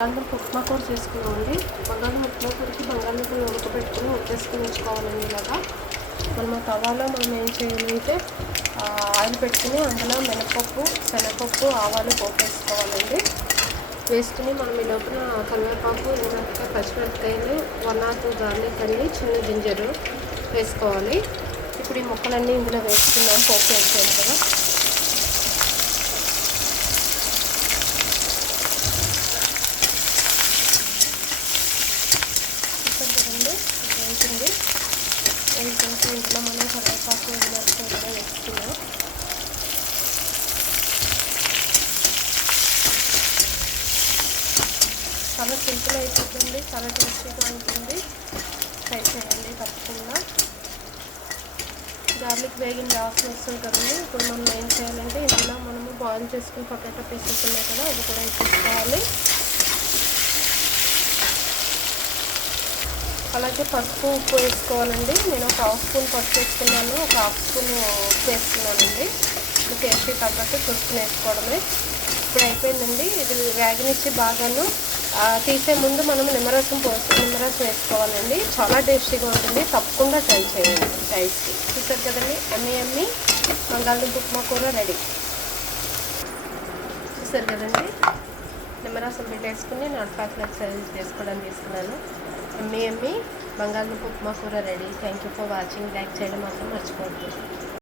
బంగాళదుంప ఉప్మా కూర చేసుకున్నామండి బంగాళదుంప ఉప్మా కూరకి బంగాళదుంపలు ఉడకబెట్టుకుని ఉప్పేసుకుని ఉంచుకోవాలండి ఇలాగా. మనం ఆ తవాలో మనం ఏం చేయాలంటే ఆయిల్ పెట్టుకుని అందులో మినపప్పు శనగపప్పు ఆవాలు పోపు వేసుకోవాలండి వేసుకుని మనం ఈ లోపల కరివేపాకు ఎండుమిరపకాయ పచ్చిమిరపకాయలు వన్ ఆర్ టూ గార్లిక్ అండి చిన్న జింజరు వేసుకోవాలి. ఇప్పుడు ఈ ముక్కలన్నీ ఇందులో వేసుకున్నాం పోపు వేసాను కదా చికెన్ కదండి వేసింది వేసుకుంటే ఇంట్లో మనం కరివేపాకు ఎండుమిరపకాయ కూడా వేసుకున్నాం చాలా సింపుల్ అయిపోతుంది చాలా టేస్టీగా ఉంటుంది. ట్రై చేయండి తప్పకుండా. గార్లిక్ వేగిన వాసన వస్తుంది కదండి. ఇప్పుడు మనం ఏం చేయాలంటే ఇందులో మనము బాయిల్ చేసుకుని పొటాటో పీసెస్ ఉన్నాయి కదా అవి కూడా వేసుకోవాలి అలాగే పసుపు ఉప్పు వేసుకోవాలండి. నేను ఒక హాఫ్ స్పూన్ పసుపు వేసుకున్నాను. ఒక హాఫ్ స్పూన్ ఉప్పు వేసుకున్నానండి. ఇది టేస్ట్కి తగ్గట్టు చూసుకుని వేసుకోవడమే. ఇప్పుడు అయిపోయిందండి. ఇది వేగనిచ్చి బాగాను. తీసే ముందు మనం నిమ్మరసం పోసి నిమ్మరసం వేసుకోవాలండి. చాలా టేస్టీగా ఉంటుంది. తప్పకుండా ట్రై చేయండి రైస్కి చూసారు కదండి? ఎమ్మి ఎమ్మి బంగాళదుంప ఉప్మా కూర రెడీ. చూసారు కదండి? నిమ్మరసం పెట్టేసుకుని నాటు ప్యాకెట్ సర్వీస్ చేసుకోవడం తీసుకున్నాను. ఎమ్మి ఎమ్మి బంగాళదుంప ఉప్మా కూర ready. Thank you for watching like చేయడం మాత్రం మర్చిపోవద్దు.